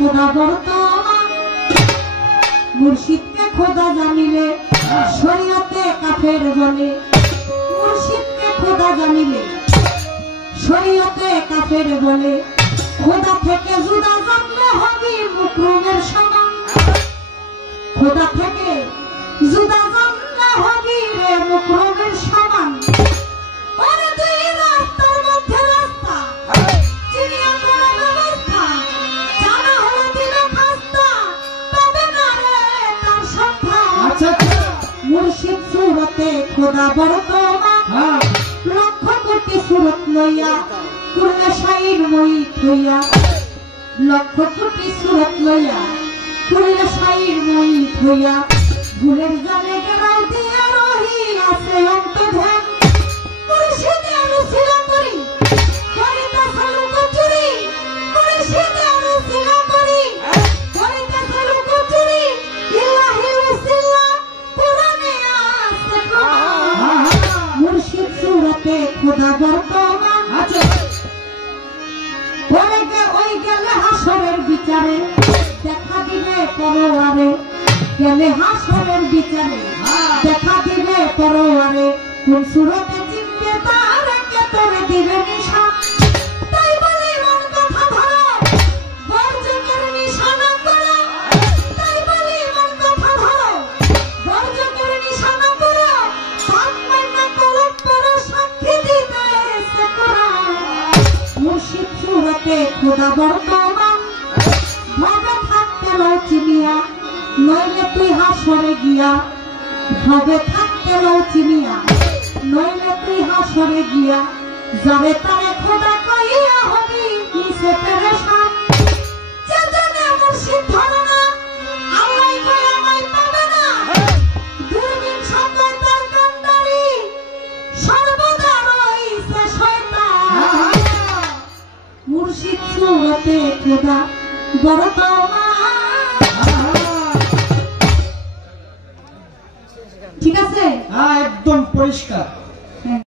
খোদা বর্তমান মুর্শিদকে খোদা জানিলে শরীয়তে কাফের বলে মুর্শিদকে খোদা জানিলে শরীয়তে কাফের বলে খোদা থেকে জুদা জানলে হবি মুকরুমের সমান খোদা থেকে জুদা জানলে হবি রে মুকরুমের সমান ওরে দুই রাস্তার মধ্যে রাস্তা চিনিয়া করা ব্যবস্থা জানা হলো দিল খাস্তা তবে না রে তার সন্ধ্যা মুর্শিদ সুরতে খোদা বর্তমান লক্ষ কোটি সুরত লইয়া পূর্ণ শাইর মই থইয়া লক্ষ কোটি সুরত লইয়া পূর্ণ শাইর মই থইয়া ভুলের জানে গেরাও দিয়া রহি আছে অন্তর্ধান মুর্শিদে অনুশীল করি করিতে চালু কচুরি মুর্শিদে অনুশীল করি করিতে চালু কচুরি ইলাহি উসিলা পুরানে আছে কোরআন মুর্শিদ সুরতে খোদা বর্তমান ওই গেলে হাসরের বিচারে দেখা দিবে পরোয়ারে গেলে হাসরের বিচারে দেখা দিবে পরোয়ারে কোন সুরতে চিনবে তার কে তোরে দিবে নিশান তাই বলি মন কথা ধরো বর্জকের নিশানা করো তাই বলি মন কথা ধরো বর্জকের নিশানা করো সামনে না কলম করো সাক্ষী দিতে সে কোরআন মুর্শিদ সুরতে খোদা বর্তমান ভাবে থাকতে লও চিনিয়া নইলে তুই হাসরে গিয়া ভাবে থাকতে লও চিনিয়া নইলে তুই হাসরে গিয়া যাবে তারে খোদা কইয়া হবি নিচে পেরেশান যে জানে মুর্শিদ ধরে না আল্লাহ কই আমায় পাবে না দুর্দিন সঙ্গে তার কান্ডারি সর্বদা রইছে শয়তান মুর্শিদ সুরতে খোদা বর্তমান ঠিক আছে একদম পরিষ্কার।